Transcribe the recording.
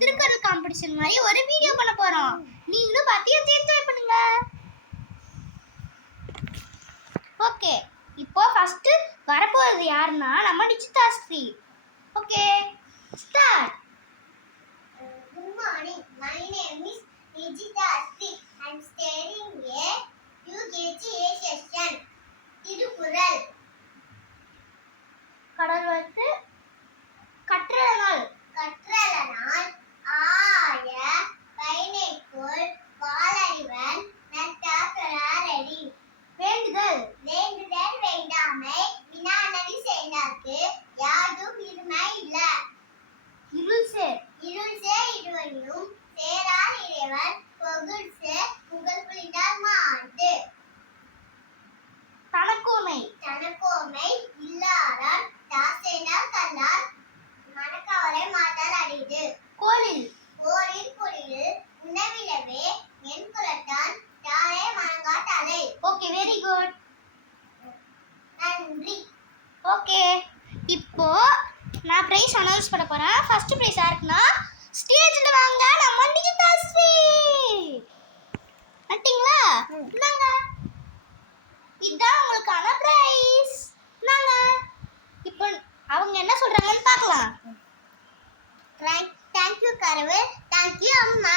Thirukkural competition மாதிரி ஒரு video பண்ண போறோம். நீங்களும் பார்த்து என்ஜாய் பண்ணுங்க. ஓகே, இப்போ ஃபர்ஸ்ட் வரப்போறது யாருன்னா நம்ம Nichithasri. Okay, start. Good morning. My name is Nichithasri. I am studying a UKG A session. Thirukkural. கடல் வாழ்த்து. கற்றலனால். கற்றலனால் ஆய பயனைக்குள் வாளறிவன் நட்டாக்கராரடி. வேண்டுதல். வேண்டுதல் வேண்டாமை வினாநடி செய்தார்க்கு யாதும் இருமை இல்ல. இருள் சேர். இருள் சேர் இருவரையும் சேரார் இறைவன் பொருள் சேர் புகழ் புரிந்தார் மாட்டு. தனக்கோமை. தனக்கோமை இல்லாரான் தாசேனார் கல்லார் மனக்கவலை மாட்டார் அடிது. கோலில். கோலில் பொழில் உணவிலவே என் குலத்தான் தாரே வணங்கா தலை. Okay, very good. நன்றி. ஓகே, இப்போ நான் பிரைஸ் அனௌன்ஸ் பண்ண போறேன். ஃபர்ஸ்ட் பிரைஸ் யாருக்குன்னா ஸ்டேஜ்ல வாங்க நம்ம நிச்சிதாஸ்ரீ. நட்டிங்களா? இந்தாங்க. இதான் உங்களுக்கான பிரைஸ். இந்தாங்க. இப்போ அவங்க என்ன சொல்றாங்கன்னு பார்க்கலாம். Thank you கடவுள். Thank you அம்மா.